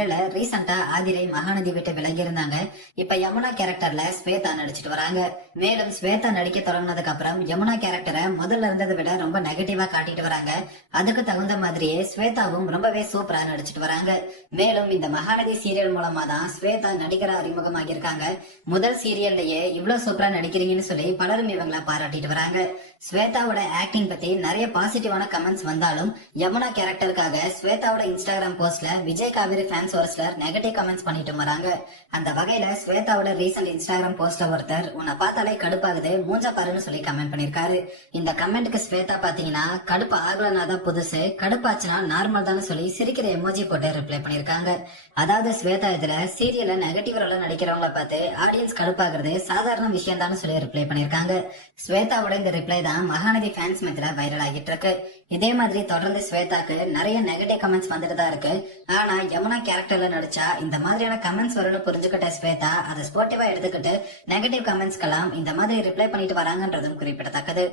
இல்ல ரீசெண்டா ஆதிரை மகாநதி விட்டு விலகி இருந்தாங்க இப்ப யமுனா கேரக்டர்ல ஸ்வேதா நடிச்சிட்டு வராங்க. மேலும் ஸ்வேதா நடிக்க தொடங்கினதுக்கு அப்புறம் யமுனா கேரக்டரை முதல்ல இருந்ததை விட ரொம்ப நெகட்டிவா காட்டிட்டு வராங்க. அதுக்கு தகுந்த மாதிரியே ஸ்வேதாவும் ரொம்பவே சூப்பரா நடிச்சிட்டு வராங்க. மேலும் இந்த மகாநதி சீரியல் மூலமா தான் ஸ்வேதா நடிகரா அறிமுகமாகியிருக்காங்க. முதல் சீரியல்லையே இவ்வளவு சூப்பரா நடிக்கிறீங்கன்னு சொல்லி பலரும் இவங்கள பாராட்டிட்டு வராங்க. ஸ்வேதாவோட ஆக்டிங் பத்தி நிறைய பாசிட்டிவான கமெண்ட்ஸ் வந்தாலும் யமுனா கேரக்டருக்காக ஸ்வேதாவோட இன்ஸ்டாகிராம் போஸ்ட்ல விஜய் காவேரி ஃபேன்ஸ் ஒரு சிலர் நெகட்டிவ் கமெண்ட்ஸ் பண்ணிட்டு வராங்க அந்த வகையில ஸ்வேதாவோட ரீசெண்ட் இன்ஸ்டாகிராம் போஸ்ட ஒருத்தர் உன்னை பார்த்தாலே கடுப்பாகுது மூஞ்ச பாருன்னு சொல்லி கமெண்ட் பண்ணிருக்காரு. இந்த கமெண்ட்டுக்கு ஸ்வேதா பாத்தீங்கன்னா கடுப்பு ஆகலனா தான் புதுசு கடுப்பாச்சுன்னா நார்மல் தான் சொல்லி சிரிக்கிற எமோஜி போட்டு ரிப்ளை பண்ணிருக்காங்க. அதாவது ஸ்வேதா இதுல சீரியல்ல நெகட்டிவ் ரோல நடிக்கிறவங்கள பார்த்து ஆடியன்ஸ் கடுப்பாகிறது சாதாரண விஷயம் தான் சொல்லி ரிப்ளை பண்ணிருக்காங்க. ஸ்வேதாவோட இந்த ரிப்ளை தான் மகாநதி ஃபேன்ஸ் மத்தியில வைரல் ஆகிட்டு இருக்கு. இதே மாதிரி தொடர்ந்து ஸ்வேதாக்கு நிறைய நெகட்டிவ் கமெண்ட்ஸ் வந்துட்டு தான் இருக்கு. ஆனா யமுனா கேரக்டர்ல நடிச்சா இந்த மாதிரியான கமெண்ட்ஸ் வரும்னு புரிஞ்சுக்கிட்ட ஸ்வேதா அதை ஸ்போர்ட்டிவா எடுத்துக்கிட்டு நெகட்டிவ் கமெண்ட்ஸ்க்கெல்லாம் இந்த மாதிரி ரிப்ளை பண்ணிட்டு வராங்கன்றதும் குறிப்பிடத்தக்கது.